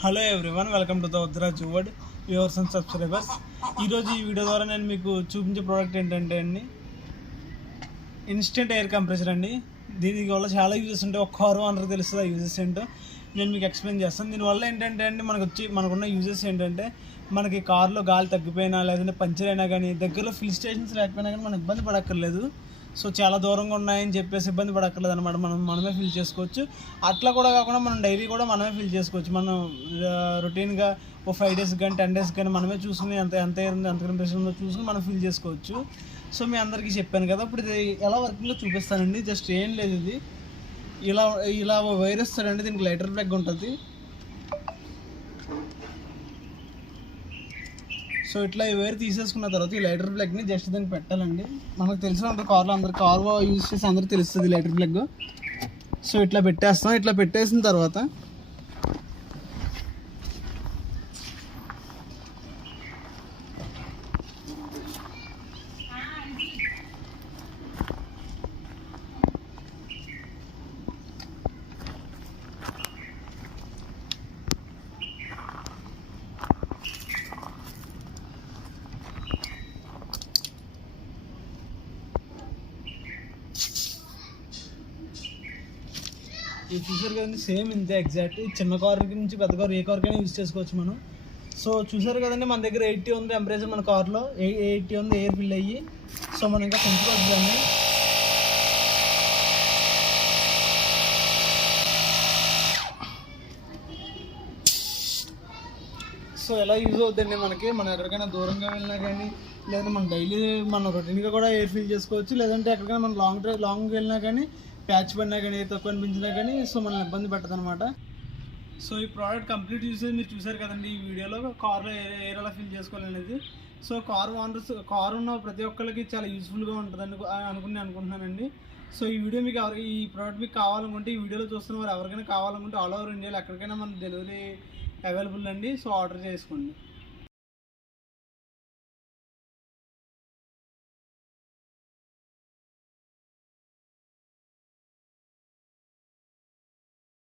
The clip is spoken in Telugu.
Hello everyone welcome to the Udraj world viewers and subscribers ఈరోజు ఈ వీడియో ద్వారా నేను మీకు చూపించే ప్రోడక్ట్ ఏంటంటే అండి ఇన్స్టెంట్ ఎయిర్ కంప్రెసర్ అండి. దీనివల్ల చాలా యూజెస్ ఉంటాయి. ఒక కారు అందరూ తెలుస్తుంది ఆ యూజెస్ ఏంటో. నేను మీకు ఎక్స్ప్లెయిన్ చేస్తాను. దీనివల్ల ఏంటంటే అండి మనకు వచ్చి మనకున్న యూజెస్ ఏంటంటే మనకి కార్లో గాలి తగ్గిపోయినా లేదంటే పంచర్ అయినా కానీ దగ్గరలో ఫిల్ స్టేషన్స్ లేకపోయినా కానీ మనం ఇబ్బంది పడక్కర్లేదు. సో చాలా దూరంగా ఉన్నాయని చెప్పేసి ఇబ్బంది పడక్కర్లేదు అనమాట మనం మనమే ఫిల్ చేసుకోవచ్చు. అట్లా కూడా కాకుండా మనం డైలీ కూడా మనమే ఫిల్ చేసుకోవచ్చు. మనం రొటీన్గా ఓ ఫైవ్ డేస్ కానీ టెన్ డేస్ కానీ మనమే చూసుకుని ఎంత ఎంత air ఎంత టెంపరేచర్ ఉందో చూసుకుని మనం ఫిల్ చేసుకోవచ్చు. సో మీ అందరికీ చెప్పాను కదా ఇప్పుడు ఇది ఎలా వర్కింగ్లో చూపిస్తానండి? జస్ట్ ఏం లేదు ఇది. ఇలా ఇలా వైర్ ఇస్తాడండి దీనికి లైటర్ ప్లగ్ ఉంటుంది. సో ఇట్లా ఈ వైర్ తీసేసుకున్న తర్వాత ఈ లైటర్ ప్లగ్ని జస్ట్ దాన్ని పెట్టాలండి. మనకు తెలిసిన ఉంటుంది కార్లో అందరు కార్ యూజ్ చేసి అందరికి తెలుస్తుంది లైటర్ ప్లగ్. సో ఇట్లా పెట్టేస్తాం. ఇట్లా పెట్టేసిన తర్వాత ఇది చూసారు కదండి సేమ్ ఇంతే ఎగ్జాక్ట్ చిన్న కార్ నుంచి పెద్ద కార్ ఏ కార్కైనా యూజ్ చేసుకోవచ్చు మనం. సో చూసారు కదండి మన దగ్గర ఎయిటీ ఉంది ఎంపరేచర్ మన కార్లో ఎయిటీ ఉంది ఎయిర్ ఫిల్ అయ్యి. సో మనం ఇంకా పెంచుకోవచ్చు సో ఎలా యూజ్ అవుతుందండి మనకి? మనం ఎక్కడికైనా దూరంగా వెళ్ళినా కానీ లేదంటే మనం డైలీ మనం రొటీన్గా కూడా ఎయిర్ ఫిల్ చేసుకోవచ్చు. లేదంటే ఎక్కడికైనా మనం లాంగ్ డ్రైవ్ లాంగ్ వెళ్ళినా కానీ ప్యాచ్ పడినా కానీ తక్కువ అనిపించినా కానీ సో మనల్ని ఇబ్బంది పెట్టదు సో ఈ ప్రోడక్ట్ కంప్లీట్ యూసేజ్ మీరు చూసారు కదండి ఈ వీడియోలో కార్లో ఎయిర్ ఎలా ఫిల్ చేసుకోవాలనేది. సో కార్ ఓనర్స్ కార్ ఉన్న ప్రతి ఒక్కరికి చాలా యూస్ఫుల్గా ఉంటుందని అనుకుని అనుకుంటున్నానండి. సో ఈ వీడియో మీకు ఎవరికి ఈ ప్రోడక్ట్ మీకు కావాలనుకుంటే ఈ వీడియోలో చూస్తున్న వారు ఎవరికైనా కావాలనుకుంటే ఆల్ ఓవర్ ఇండియాలో ఎక్కడికైనా మన డెలివరీ అవైలబుల్ అండి సో ఆర్డర్ చేసుకోండి.